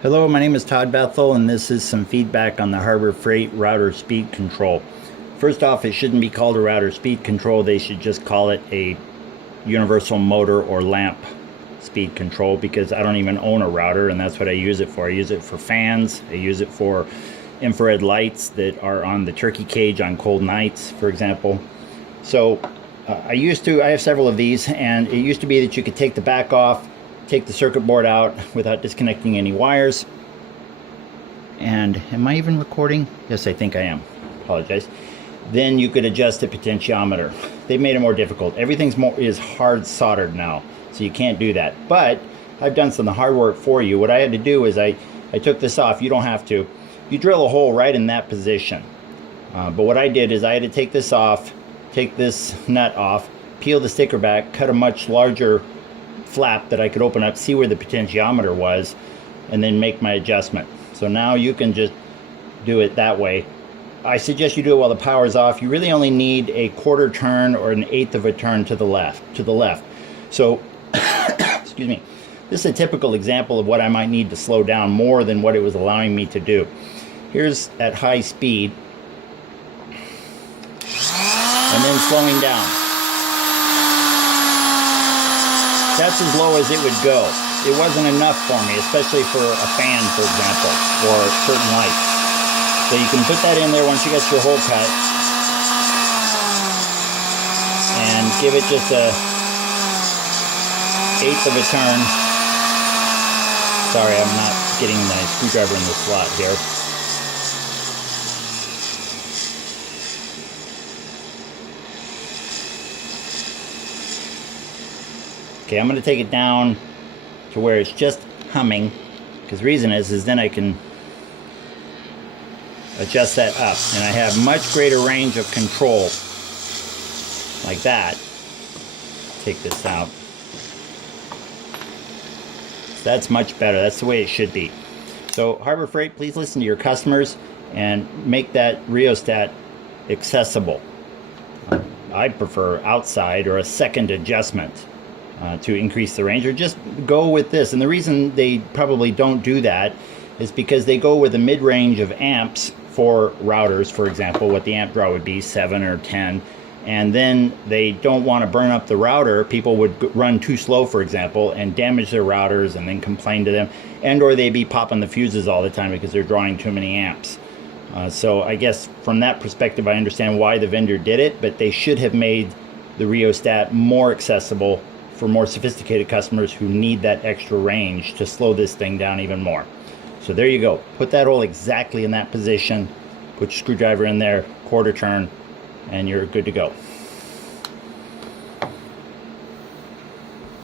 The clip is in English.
Hello, my name is Todd Bethel, and this is some feedback on the Harbor Freight router speed control. First off, it shouldn't be called a router speed control. They should just call it a universal motor or lamp speed control, because I don't even own a router, and that's what I use it for. I use it for fans. I use it for infrared lights that are on the turkey cage on cold nights, for example. So I have several of these, and it used to be that you could take the back off, take the circuit board out without disconnecting any wires. And am I even recording? Yes, I think I am. Apologize. Then you could adjust the potentiometer. They've made it more difficult. Is hard soldered now, so you can't do that. But I've done some of the hard work for you. What I had to do is I took this off. You don't have to. You drill a hole right in that position. But what I did is I had to take this off, take this nut off, peel the sticker back, cut a much larger flap that I could open up, see where the potentiometer was, and then make my adjustment. So now you can just do it that way. I suggest you do it while the power's off. You really only need a quarter turn or an eighth of a turn to the left. So excuse me. This is a typical example of what I might need to slow down more than what it was allowing me to do. Here's at high speed, and then slowing down. That's as low as it would go. It wasn't enough for me, especially for a fan, for example, or certain lights. So you can put that in there once you get your hole cut, and give it just a eighth of a turn. Sorry, I'm not getting my screwdriver in the slot here. Okay, I'm going to take it down to where it's just humming, because the reason is then I can adjust that up, and I have much greater range of control, like that. Take this out. So that's much better. That's the way it should be. So Harbor Freight, please listen to your customers and make that rheostat accessible. I prefer outside or a second adjustment to increase the range, or just go with this. And the reason they probably don't do that is because they go with a mid-range of amps for routers, for example, what the amp draw would be, 7 or 10, and then they don't want to burn up the router. People would run too slow, for example, and damage their routers and then complain to them, and or they'd be popping the fuses all the time because they're drawing too many amps. So I guess from that perspective I understand why the vendor did it, but they should have made the rheostat more accessible for more sophisticated customers who need that extra range to slow this thing down even more. So there you go. Put that hole exactly in that position, put your screwdriver in there, quarter turn, and you're good to go.